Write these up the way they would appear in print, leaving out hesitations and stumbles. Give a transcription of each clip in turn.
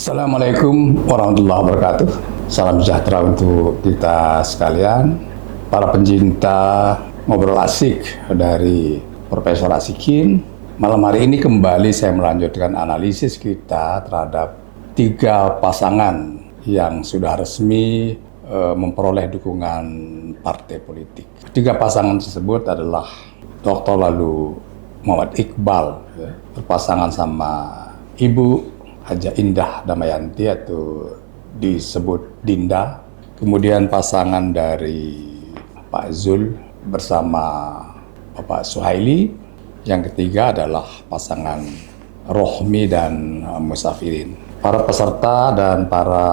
Assalamualaikum warahmatullahi wabarakatuh. Salam sejahtera untuk kita sekalian. Para pencinta ngobrol asik dari Profesor Asikin. Malam hari ini kembali saya melanjutkan analisis kita terhadap 3 pasangan yang sudah resmi memperoleh dukungan partai politik. 3 pasangan tersebut adalah Dr. lalu Muhammad Iqbal, berpasangan sama Ibu Haja Indah Damayanti atau disebut Dinda. Kemudian pasangan dari Pak Zul bersama Bapak Suhaili. Yang ketiga adalah pasangan Rohmi dan Musafirin. Para peserta dan para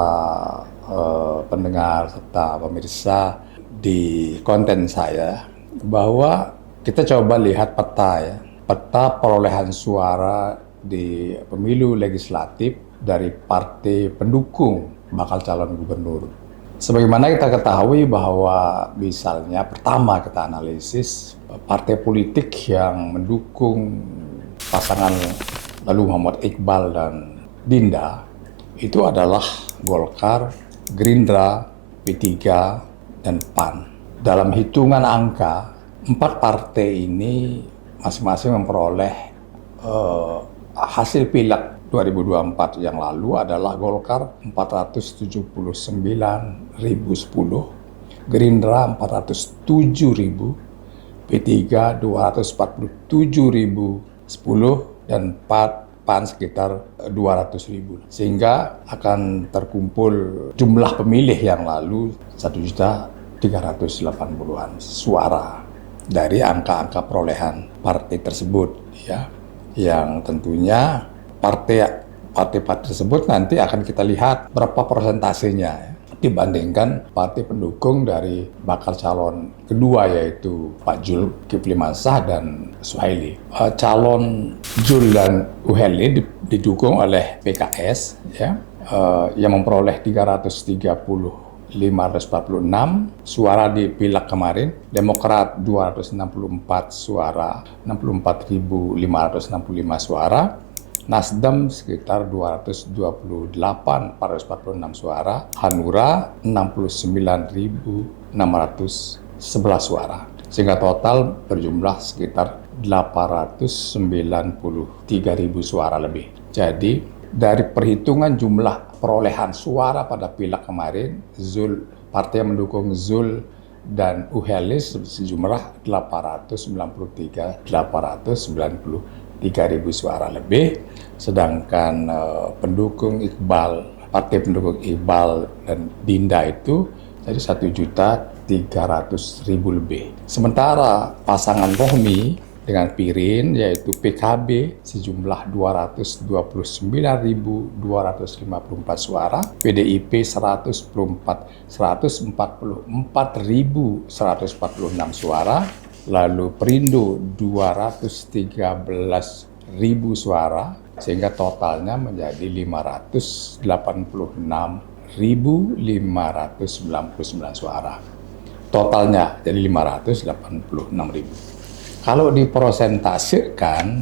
pendengar serta pemirsa di konten saya bahwa kita coba lihat peta perolehan suara di pemilu legislatif dari partai pendukung bakal calon gubernur. Sebagaimana kita ketahui bahwa misalnya pertama kita analisis partai politik yang mendukung pasangan lalu Muhammad Iqbal dan Dinda itu adalah Golkar, Gerindra, P3, dan PAN. Dalam hitungan angka, 4 partai ini masing-masing memperoleh hasil pileg 2024 yang lalu adalah Golkar 479.010, Gerindra 407.000, P3 247.010, dan PAN sekitar 200.000. Sehingga akan terkumpul jumlah pemilih yang lalu 1.380.000-an suara dari angka-angka perolehan partai tersebut, ya. Yang tentunya partai tersebut nanti akan kita lihat berapa persentasenya dibandingkan partai pendukung dari bakal calon kedua yaitu Pak Zulkifli Mansah dan Suhaili. Calon Zul dan Suhaili didukung oleh PKS, ya, yang memperoleh 546 suara di pileg kemarin, Demokrat 264 suara, 64.565 suara, Nasdem sekitar 446 suara, Hanura 69.611 suara, sehingga total berjumlah sekitar 893.000 suara lebih. Jadi dari perhitungan jumlah perolehan suara pada pileg kemarin, partai yang mendukung Zul dan Suhaili sejumlah 893.000 suara lebih, sedangkan partai pendukung Iqbal dan Dinda itu jadi 1.300.000 lebih. Sementara pasangan Rohmi dengan Pirin yaitu PKB sejumlah 229.254 suara, PDIP 144.146 suara, lalu Perindo 213.000 suara, sehingga totalnya menjadi 586.599 suara. Totalnya jadi 586.000. Kalau dipresentasikan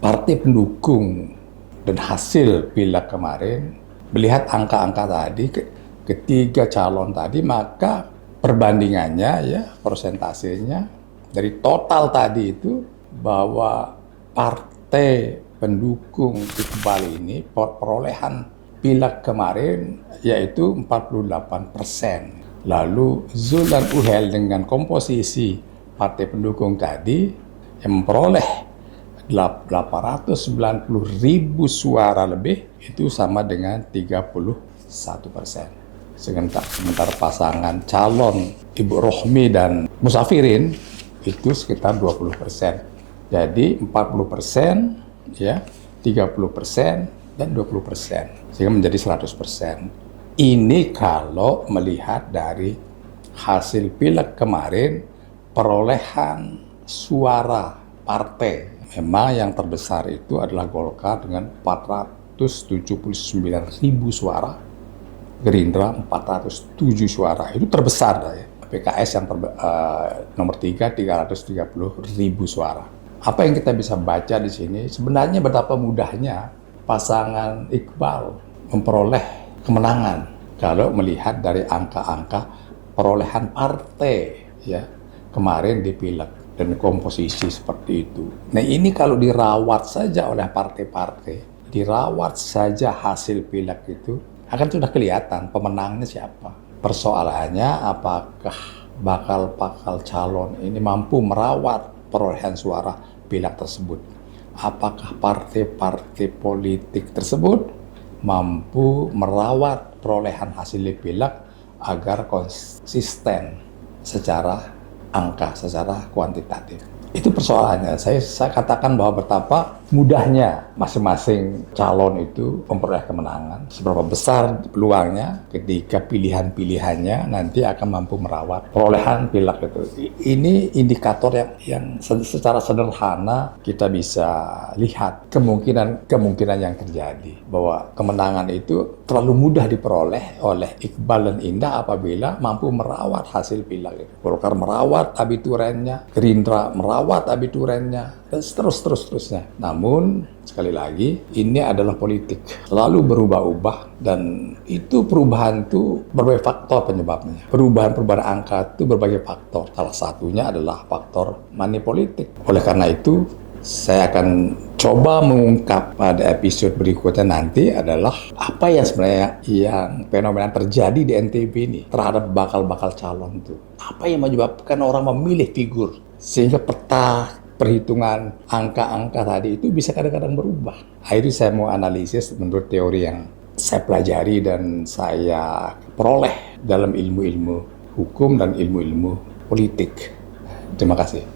partai pendukung dan hasil pileg kemarin, melihat angka-angka tadi, ketiga calon tadi, maka perbandingannya, ya, persentasenya dari total tadi itu bahwa partai pendukung Iqbal ini perolehan pileg kemarin yaitu 48%. Lalu Zul dan Suhaili dengan komposisi partai pendukung tadi yang memperoleh 890.000 suara lebih itu sama dengan 31%. Sementara pasangan calon Ibu Rohmi dan Musafirin itu sekitar 20%. Jadi 40%, ya, 30% dan 20%, sehingga menjadi 100%. Ini kalau melihat dari hasil pileg kemarin, perolehan suara partai. Memang yang terbesar itu adalah Golkar dengan 479.000 suara, Gerindra 407 suara, itu terbesar ya. PKS yang nomor 3, 330.000 suara. Apa yang kita bisa baca di sini? Sebenarnya betapa mudahnya pasangan Iqbal memperoleh kemenangan kalau melihat dari angka-angka perolehan partai ya kemarin di pileg dan komposisi seperti itu. Nah ini kalau dirawat saja oleh partai-partai, dirawat saja hasil pileg itu, akan sudah kelihatan pemenangnya siapa. Persoalannya apakah bakal calon ini mampu merawat perolehan suara pileg tersebut. Apakah partai-partai politik tersebut mampu merawat perolehan hasil pileg agar konsisten secara angka, secara kuantitatif. Itu persoalannya. Saya katakan bahwa betapa mudahnya masing-masing calon itu memperoleh kemenangan. Seberapa besar peluangnya ketika pilihan-pilihannya nanti akan mampu merawat perolehan pileg itu. Ini indikator yang secara sederhana kita bisa lihat kemungkinan yang terjadi. Bahwa kemenangan itu terlalu mudah diperoleh oleh Iqbal dan Indah apabila mampu merawat hasil pileg itu. Golkar merawat abiturennya, Gerindra merawat abiturennya, dan terusnya. Namun, sekali lagi, ini adalah politik. Selalu berubah-ubah, dan itu perubahan itu berbagai faktor penyebabnya. Perubahan angka itu berbagai faktor. Salah satunya adalah faktor money politik. Oleh karena itu, saya akan coba mengungkap pada episode berikutnya nanti adalah apa yang sebenarnya yang fenomena terjadi di NTB ini terhadap bakal calon itu. Apa yang menyebabkan orang memilih figur sehingga peta perhitungan angka-angka tadi itu bisa kadang-kadang berubah. Akhirnya saya mau analisis menurut teori yang saya pelajari dan saya peroleh dalam ilmu-ilmu hukum dan ilmu-ilmu politik. Terima kasih.